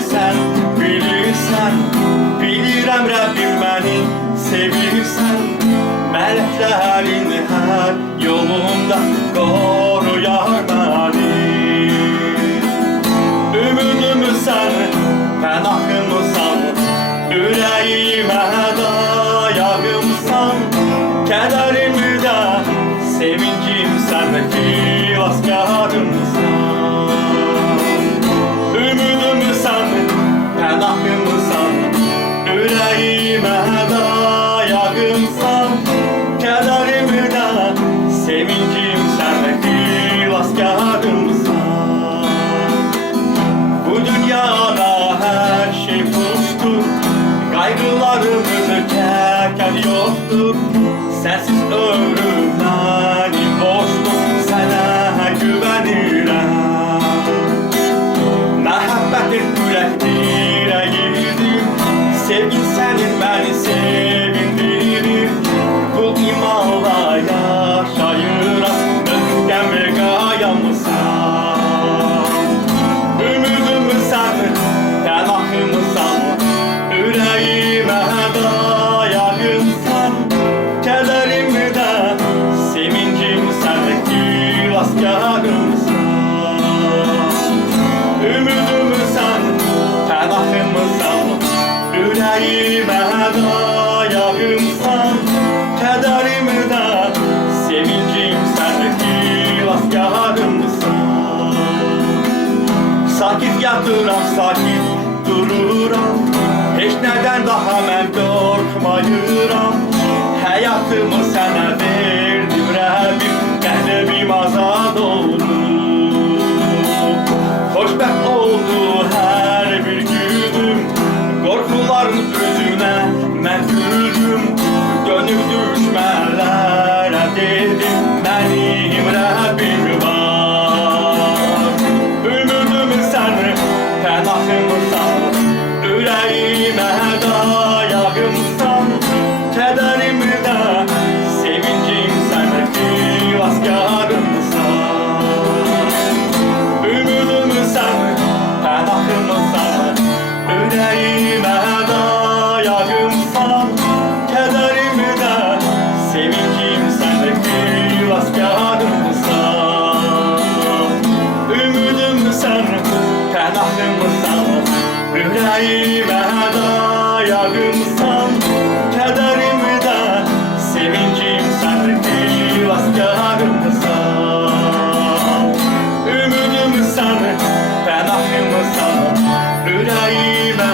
bilirsən, bilirsən. Bilirəm Rəbbim məni sevirsən. Mələklərin hər yolunda qoruyar məni. Ümidimsən, pənahımsan, ürəyimə dayağımsan. Kədərimi də sevincimsən, xilaskarımsan. Ümidimsən, pənahımsan, ürəyimə dayağımsan. Kədərimi də sevincimsən, xilaskarımsan. Bu dünyada hər şey boşdur, qaygılarımız çəkən yoxdur. Sənsiz ömrüm mənim boşdur, sənə güvənirəm. Məhəbbətin ürək dirəyidir, sevgin sənin məni sevindirir. Bu imanla yaşayıram, möhkəm qayamısan. Ümidimsən, pənahımsan, ürəyimə dayağımsan. Kədərimi də sevincimsən, xilaskarımsan. Ümidimsən, pənahımsan, ürəyimə dayağımsan. Kədərimi də sevincimsən, xilaskarımsan. Sakit yatıram, sakit dururam. Heç nədən daha mən qorxmayıram. Həyatımı sənə verdim Rəbbim, qəlbim azad oldu. Xoşbəxt oldu hər bir günüm, qorxuların özünə mən güldüm. Dönüb düşmənlərə dedim, mənim Rəbbim var. Ümidimsən, pənahımsan, ürəyimə dayağımsan. Kədərimi də sevincimsən, xilaskarımsan. Ümidimsən, pənahımsan, ürəyimə dayağımsan. Kədərimi də sevincimsən, xilaskarımsan. Ümidimsən, pənahımsan, ürəyimə dayağımsan. Kədərimi də sevincimsən, xilaskarımsan. Ümidimsən, pənahımsan, ürəyimə